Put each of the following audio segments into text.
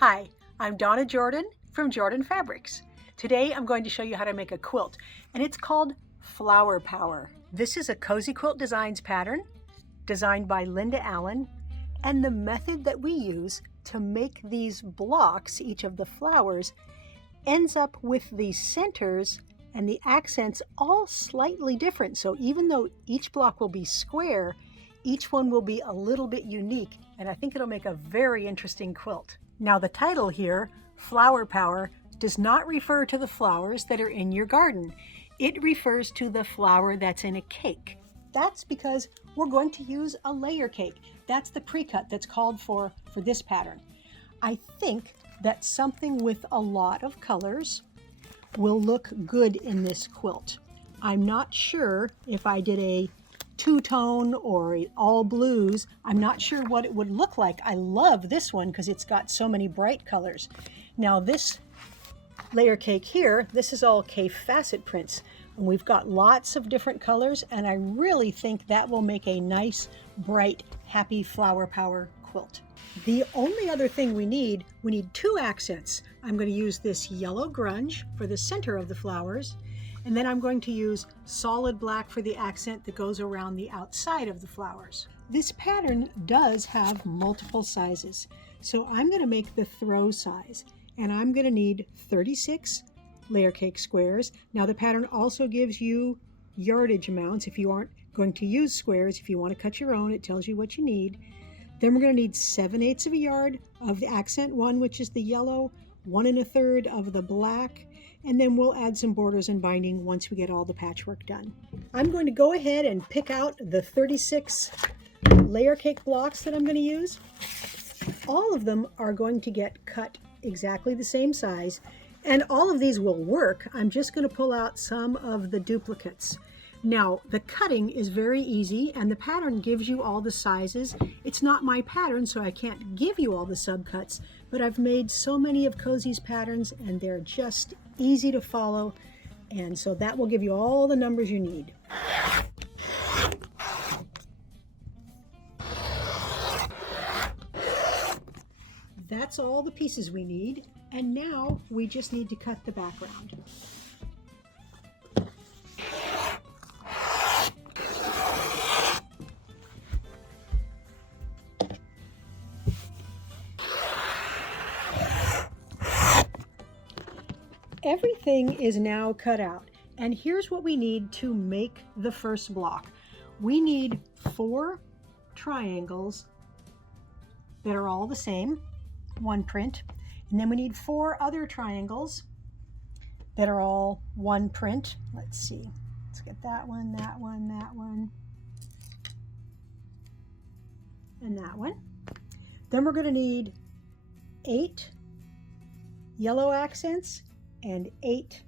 Hi, I'm Donna Jordan from Jordan Fabrics. Today I'm going to show you how to make a quilt, and it's called Flower Power. This is a Cozy Quilt Designs pattern designed by Linda Allen, and the method that we use to make these blocks, each of the flowers, ends up with the centers and the accents all slightly different. So even though each block will be square, each one will be a little bit unique, and I think it'll make a very interesting quilt. Now the title here, Flower Power, does not refer to the flowers that are in your garden. It refers to the flower that's in a cake. That's because we're going to use a layer cake. That's the pre-cut that's called for this pattern. I think that something with a lot of colors will look good in this quilt. I'm not sure if I did a two-tone or all blues. I'm not sure what it would look like. I love this one because it's got so many bright colors. Now this layer cake here, this is all K facet prints, and we've got lots of different colors, and I really think that will make a nice, bright, happy flower power quilt. The only other thing we need two accents. I'm going to use this yellow grunge for the center of the flowers, and then I'm going to use solid black for the accent that goes around the outside of the flowers. This pattern does have multiple sizes, so I'm going to make the throw size, and I'm going to need 36 layer cake squares. Now the pattern also gives you yardage amounts if you aren't going to use squares. If you want to cut your own, it tells you what you need. Then we're going to need 7/8 of a yard of the accent one, which is the yellow, 1 1/3 of the black, and then we'll add some borders and binding once we get all the patchwork done. I'm going to go ahead and pick out the 36 layer cake blocks that I'm going to use. All of them are going to get cut exactly the same size, and all of these will work. I'm just going to pull out some of the duplicates. Now, the cutting is very easy, and the pattern gives you all the sizes. It's not my pattern, so I can't give you all the subcuts, but I've made so many of Cozy's patterns, and they're just easy to follow, and so that will give you all the numbers you need. That's all the pieces we need, and now we just need to cut the background. Everything is now cut out, and here's what we need to make the first block. We need 4 triangles that are all the same, one print, and then we need 4 other triangles that are all one print. Let's see, let's get that one, that one, that one, and that one. Then we're going to need 8 yellow accents and 8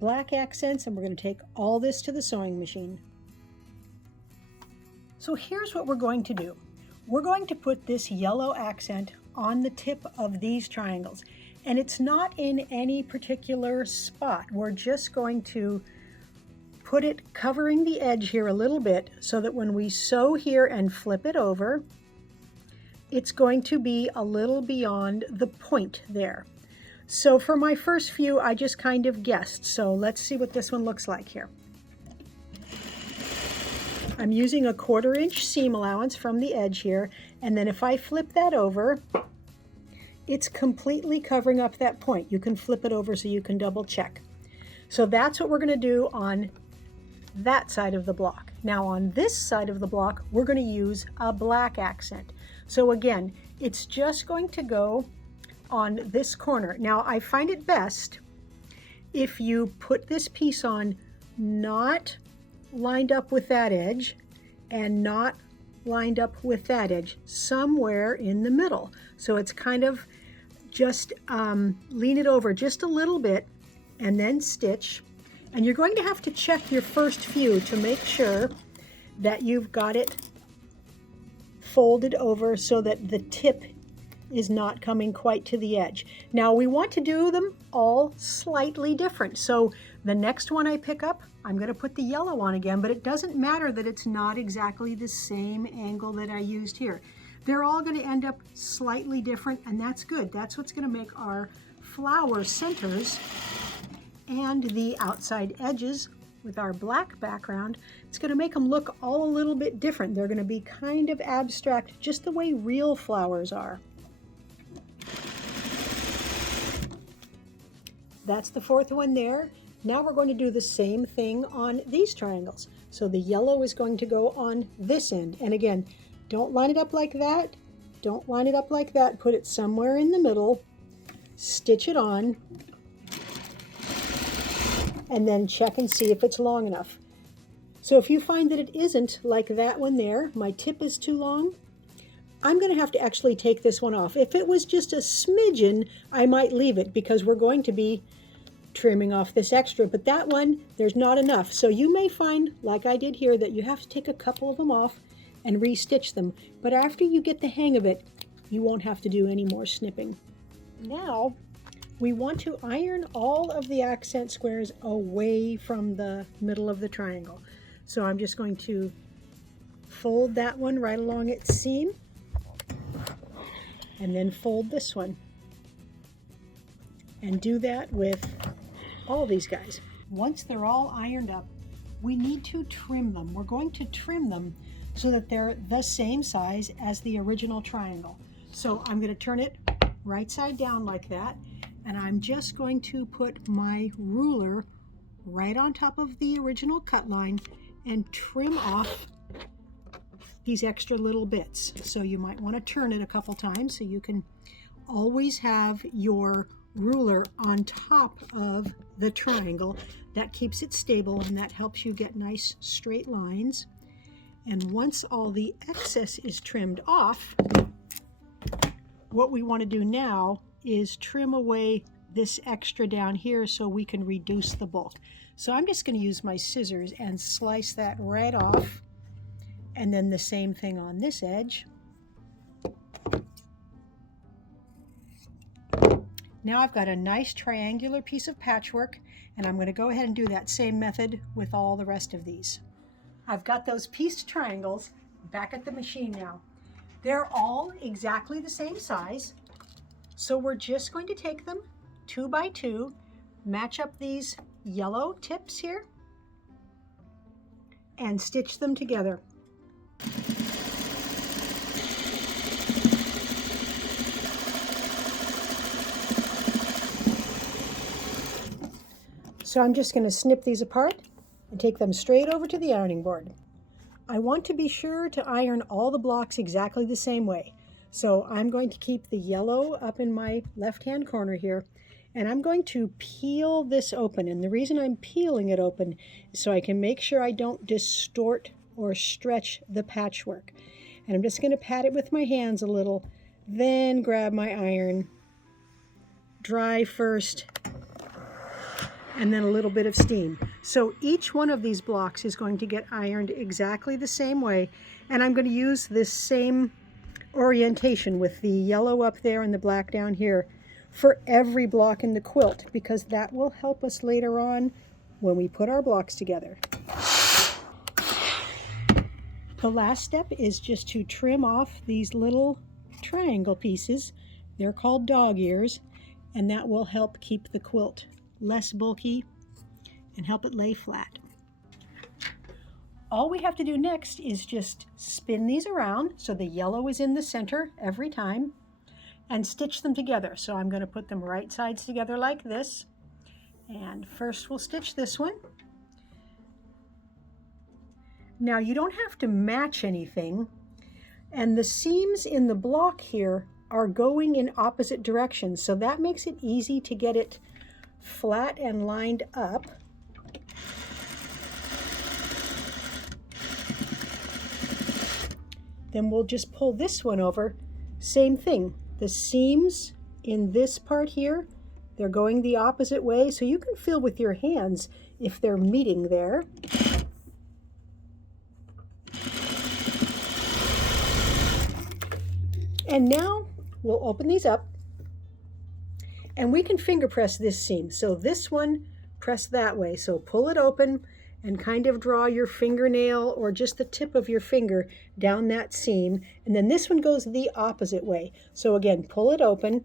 black accents, and we're going to take all this to the sewing machine. So here's what we're going to do. We're going to put this yellow accent on the tip of these triangles, and it's not in any particular spot. We're just going to put it covering the edge here a little bit so that when we sew here and flip it over, it's going to be a little beyond the point there. So for my first few, I just kind of guessed. So let's see what this one looks like here. I'm using a 1/4 inch seam allowance from the edge here, and then if I flip that over, it's completely covering up that point. You can flip it over so you can double check. So that's what we're going to do on that side of the block. Now on this side of the block, we're going to use a black accent. So again, it's just going to go on this corner. Now I find it best if you put this piece on not lined up with that edge and not lined up with that edge, somewhere in the middle. So it's kind of just lean it over just a little bit and then stitch. And you're going to have to check your first few to make sure that you've got it folded over so that the tip is not coming quite to the edge. Now we want to do them all slightly different. So the next one I pick up, I'm going to put the yellow on again, but it doesn't matter that it's not exactly the same angle that I used here. They're all going to end up slightly different, and that's good. That's what's going to make our flower centers and the outside edges with our black background. It's going to make them look all a little bit different. They're going to be kind of abstract, just the way real flowers are. That's the fourth one there. Now we're going to do the same thing on these triangles. So the yellow is going to go on this end. And again, don't line it up like that. Don't line it up like that. Put it somewhere in the middle. Stitch it on. And then check and see if it's long enough. So if you find that it isn't, like that one there, my tip is too long, I'm going to have to actually take this one off. If it was just a smidgen, I might leave it because we're going to be trimming off this extra, but that one, there's not enough. So you may find, like I did here, that you have to take a couple of them off and re-stitch them. But after you get the hang of it, you won't have to do any more snipping. Now, we want to iron all of the accent squares away from the middle of the triangle. So I'm just going to fold that one right along its seam, and then fold this one. And do that with all these guys. Once they're all ironed up, we need to trim them. We're going to trim them so that they're the same size as the original triangle. So I'm going to turn it right side down like that, and I'm just going to put my ruler right on top of the original cut line and trim off these extra little bits. So you might want to turn it a couple times so you can always have your ruler on top of the triangle. That keeps it stable and that helps you get nice straight lines. And once all the excess is trimmed off, what we want to do now is trim away this extra down here so we can reduce the bulk. So I'm just going to use my scissors and slice that right off, and then the same thing on this edge. Now I've got a nice triangular piece of patchwork, and I'm going to go ahead and do that same method with all the rest of these. I've got those pieced triangles back at the machine now. They're all exactly the same size, so we're just going to take them 2 by 2, match up these yellow tips here, and stitch them together. So I'm just going to snip these apart and take them straight over to the ironing board. I want to be sure to iron all the blocks exactly the same way. So I'm going to keep the yellow up in my left-hand corner here, and I'm going to peel this open. And the reason I'm peeling it open is so I can make sure I don't distort or stretch the patchwork. And I'm just going to pat it with my hands a little, then grab my iron, dry first, and then a little bit of steam. So each one of these blocks is going to get ironed exactly the same way, and I'm going to use this same orientation with the yellow up there and the black down here for every block in the quilt, because that will help us later on when we put our blocks together. The last step is just to trim off these little triangle pieces. They're called dog ears, and that will help keep the quilt less bulky and help it lay flat. All we have to do next is just spin these around so the yellow is in the center every time, and stitch them together. So I'm going to put them right sides together like this, and first we'll stitch this one. Now you don't have to match anything, and the seams in the block here are going in opposite directions, so that makes it easy to get it flat and lined up. Then we'll just pull this one over. Same thing. The seams in this part here, they're going the opposite way, so you can feel with your hands if they're meeting there. And now we'll open these up, and we can finger press this seam. So this one, press that way. So pull it open and kind of draw your fingernail or just the tip of your finger down that seam. And then this one goes the opposite way. So again, pull it open,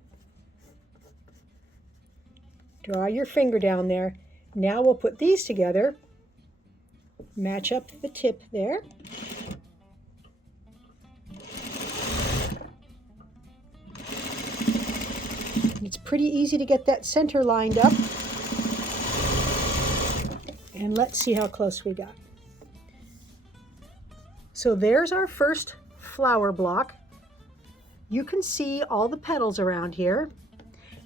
draw your finger down there. Now we'll put these together, match up the tip there. It's pretty easy to get that center lined up. And let's see how close we got. So there's our first flower block. You can see all the petals around here.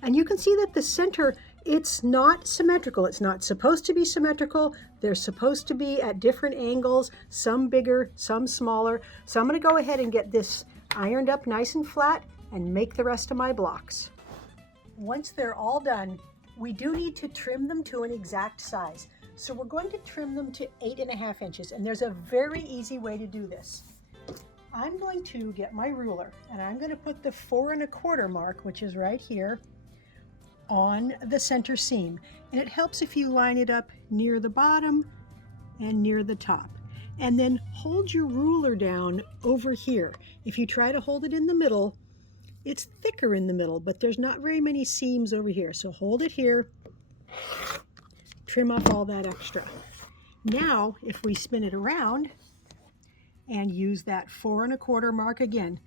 And you can see that the center, it's not symmetrical. It's not supposed to be symmetrical. They're supposed to be at different angles, some bigger, some smaller. So I'm going to go ahead and get this ironed up nice and flat and make the rest of my blocks. Once they're all done, we do need to trim them to an exact size. So we're going to trim them to 8.5 inches, and there's a very easy way to do this. I'm going to get my ruler, and I'm going to put the 4 1/4 mark, which is right here, on the center seam. And it helps if you line it up near the bottom and near the top. And then hold your ruler down over here. If you try to hold it in the middle, it's thicker in the middle, but there's not very many seams over here. So hold it here, trim off all that extra. Now, if we spin it around and use that 4 1/4 mark again,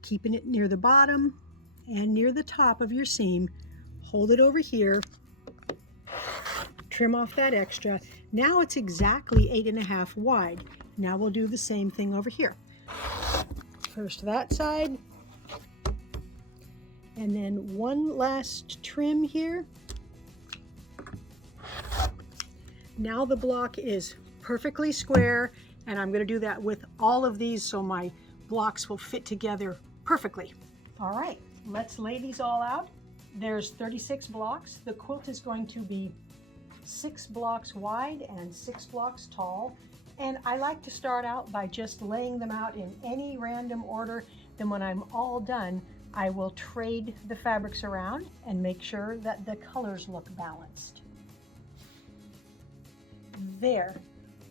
keeping it near the bottom and near the top of your seam, hold it over here, trim off that extra. Now it's exactly 8.5 wide. Now we'll do the same thing over here. First that side, and then one last trim here. Now the block is perfectly square, and I'm going to do that with all of these so my blocks will fit together perfectly. All right, let's lay these all out. There's 36 blocks. The quilt is going to be 6 blocks wide and 6 blocks tall. And I like to start out by just laying them out in any random order. Then when I'm all done, I will trade the fabrics around and make sure that the colors look balanced. There,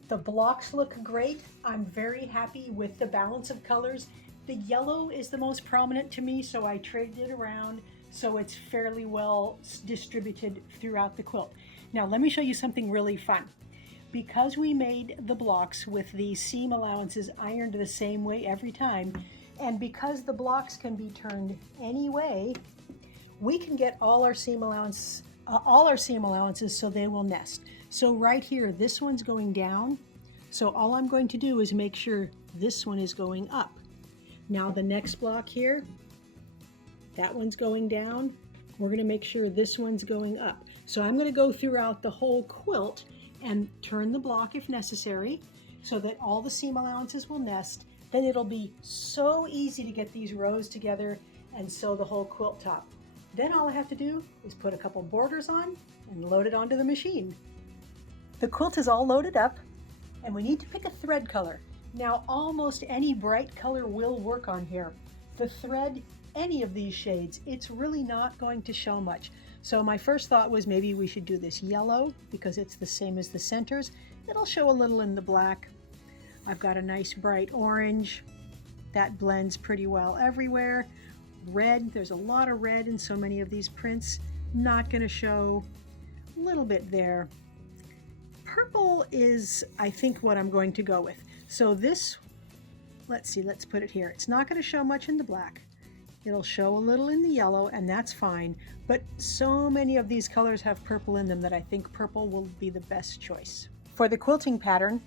the blocks look great. I'm very happy with the balance of colors. The yellow is the most prominent to me, so I traded it around so it's fairly well distributed throughout the quilt. Now let me show you something really fun. Because we made the blocks with the seam allowances ironed the same way every time, and because the blocks can be turned any way, we can get all our seam allowances so they will nest. So right here, this one's going down. So all I'm going to do is make sure this one is going up. Now the next block here, that one's going down. We're going to make sure this one's going up. So I'm going to go throughout the whole quilt and turn the block if necessary so that all the seam allowances will nest. Then it'll be so easy to get these rows together and sew the whole quilt top. Then all I have to do is put a couple borders on and load it onto the machine. The quilt is all loaded up, and we need to pick a thread color. Now almost any bright color will work on here. The thread, any of these shades, it's really not going to show much. So my first thought was maybe we should do this yellow because it's the same as the centers. It'll show a little in the black. I've got a nice bright orange. That blends pretty well everywhere. Red, there's a lot of red in so many of these prints. Not going to show. A little bit there. Purple is, I think, what I'm going to go with. So this, let's see, let's put it here. It's not going to show much in the black. It'll show a little in the yellow, and that's fine. But so many of these colors have purple in them that I think purple will be the best choice. For the quilting pattern,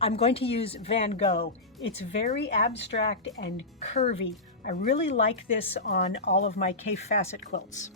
I'm going to use Van Gogh. It's very abstract and curvy. I really like this on all of my K facet quilts.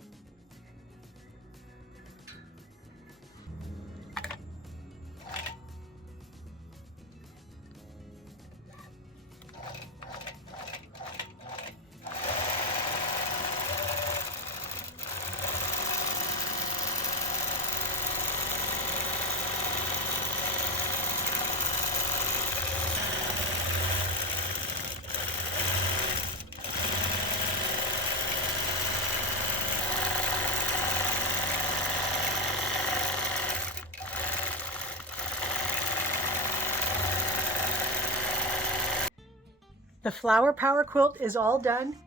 The Flower Power quilt is all done.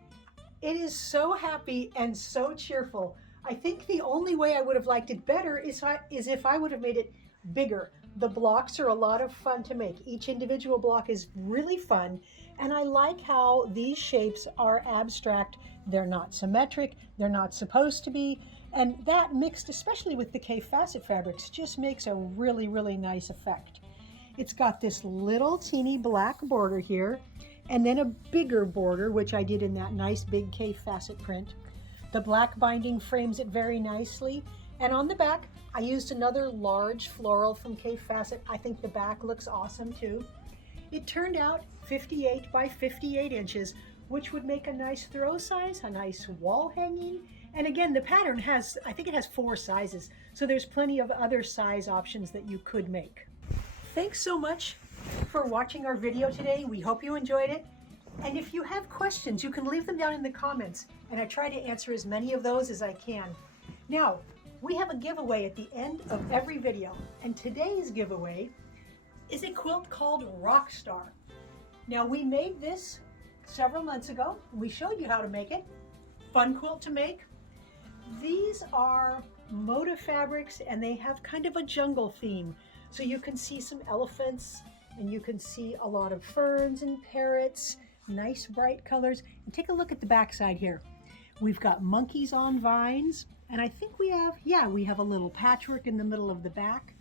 It is so happy and so cheerful. I think the only way I would have liked it better is if I would have made it bigger. The blocks are a lot of fun to make. Each individual block is really fun, and I like how these shapes are abstract. They're not symmetric, they're not supposed to be, and that mixed especially with the K facet fabrics just makes a really, really nice effect. It's got this little teeny black border here, and then a bigger border, which I did in that nice big K facet print. The black binding frames it very nicely, and on the back I used another large floral from K facet. I think the back looks awesome too. It turned out 58 by 58 inches, which would make a nice throw size, a nice wall hanging. And again, the pattern has, I think it has 4 sizes, so there's plenty of other size options that you could make. Thanks so much for watching our video today. We hope you enjoyed it. And if you have questions, you can leave them down in the comments, and I try to answer as many of those as I can. Now, we have a giveaway at the end of every video, and today's giveaway is a quilt called Rockstar. Now, we made this several months ago. We showed you how to make it. Fun quilt to make. These are motif fabrics, and they have kind of a jungle theme. So you can see some elephants, and you can see a lot of ferns and parrots, nice bright colors. And take a look at the back side here. We've got monkeys on vines, and I think we have a little patchwork in the middle of the back.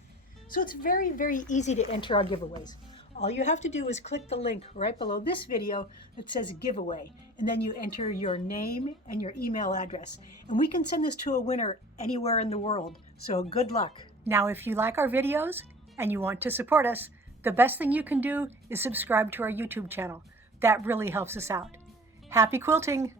So it's very, very easy to enter our giveaways. All you have to do is click the link right below this video that says giveaway, and then you enter your name and your email address. And we can send this to a winner anywhere in the world, so good luck. Now, if you like our videos and you want to support us, the best thing you can do is subscribe to our YouTube channel. That really helps us out. Happy quilting!